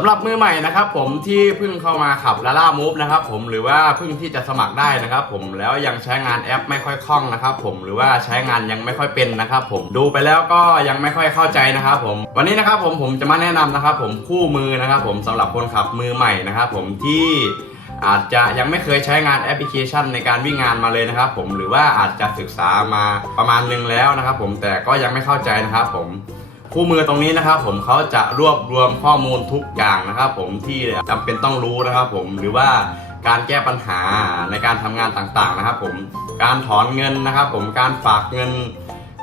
สำหรับมือใหม่นะครับผมที่เพิ่งเข้ามาขับลาล่ามูฟนะครับผมหรือว่าเพิ่งที่จะสมัครได้นะครับผมแล้วยังใช้งานแอปไม่ค่อยคล่องนะครับผมหรือว่าใช้งานยังไม่ค่อยเป็นนะครับผมดูไปแล้วก็ยังไม่ค่อยเข้าใจนะครับผมวันนี้นะครับผมผมจะมาแนะนำนะครับผมคู่มือนะครับผมสำหรับคนขับมือใหม่นะครับผมที่อาจจะยังไม่เคยใช้งานแอปพลิเคชันในการวิ่งงานมาเลยนะครับผมหรือว่าอาจจะศึกษามาประมาณหนึงแล้วนะครับผมแต่ก็ยังไม่เข้าใจนะครับผม คู่มือตรงนี้นะครับผมเขาจะรวบรวมข้อมูลทุกอย่างนะครับผมที่จำเป็นต้องรู้นะครับผมหรือว่าการแก้ปัญหาในการทำงานต่างๆนะครับผมการถอนเงินนะครับผมการฝากเงิน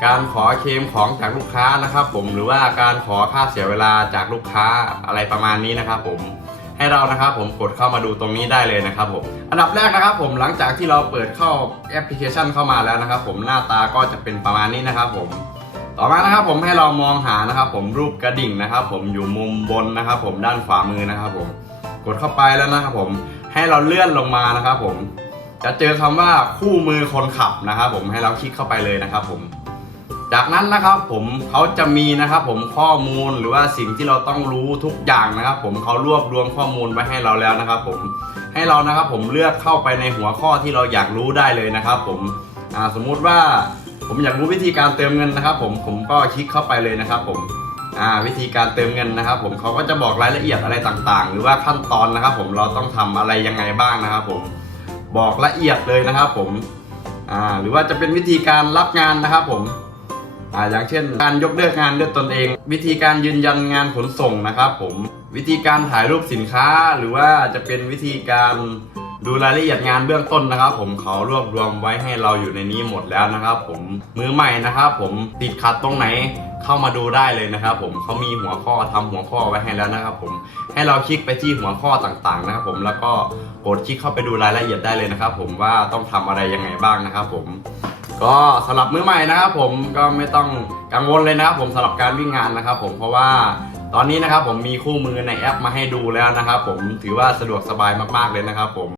การขอเคลมของจากลูกค้านะครับผมหรือว่าการขอค่าเสียเวลาจากลูกค้าอะไรประมาณนี้นะครับผมให้เรานะครับผมกดเข้ามาดูตรงนี้ได้เลยนะครับผมอันดับแรกนะครับผมหลังจากที่เราเปิดเข้าแอปพลิเคชันเข้ามาแล้วนะครับผมหน้าตาก็จะเป็นประมาณนี้นะครับผม ต่อมานะครับผมให้เรามองหานะครับ ผมรูปกระดิ่งนะครับ ผมอยู่มุมบนนะครับ ผมด้านขวามือนะครับ ผมกดเข้าไปแล้วนะครับ ผมให้เราเลื่อนลงมานะครับ ผมจะเจอคำว่าคู่มือคนขับนะครับ ผมให้เราคลิกเข้าไปเลยนะครับ ผม จากนั้นนะครับผมเขาจะมีนะครับ ผมข้อมูลหรือว่าสิ่งที่เราต้องรู้ทุกอย่างนะครับ ผมเขารวบรวมข้อมูลไว้ให้เราแล้วนะครับ ผมให้เรานะครับ ผมเลือกเข้าไปในหัวข้อที่เราอยากรู้ได้เลยนะครับ ผมสมมุติว่า ผมอยากรู้วิธีการเติมเงินนะครับ ผมผมก็คลิกเข้าไปเลยนะครับ ผมอ่าวิธีการเติมเงินนะครับ ผมเขาก็จะบอกรายละเอียดอะไรต่างๆ หรือว่าขั้นตอนนะครับ ผมเราต้องทำอะไรยังไงบ้างนะครับ ผมบอกละเอียดเลยนะครับ ผมอ่าหรือว่าจะเป็นวิธีการรับงานนะครับ ผมอ่าอย่างเช่น การยกเลิกงานด้วยตนเอง วิธีการยืนยันงานขนส่งนะครับ ผมวิธีการถ่ายรูปสินค้าหรือว่าจะเป็นวิธีการ ดูรายละเอียดงานเบื้องต้นนะครับ ผมเขารวบรวมไว้ให้เราอยู่ในนี้หมดแล้วนะครับ ผมมือใหม่นะครับ ผมติดขัดตรงไหนเข้ามาดูได้เลยนะครับ ผมเขามีหัวข้อทำหัวข้อไว้ให้แล้วนะครับ ผมให้เราคลิกไปที่หัวข้อต่างๆนะครับ ผมแล้วก็กดคลิกเข้าไปดูรายละเอียดได้เลยนะครับ ผมว่าต้องทำอะไรยังไงบ้างนะครับ ผมก็สำหรับมือใหม่นะครับ ผมก็ไม่ต้องกังวลเลยนะครับ ผมสำหรับการวิ่งงานนะครับ ผมเพราะว่าตอนนี้นะครับผมมีคู่มือในแอปมาให้ดูแล้วนะครับ ผมถือว่าสะดวกสบายมากๆเลยนะครับผม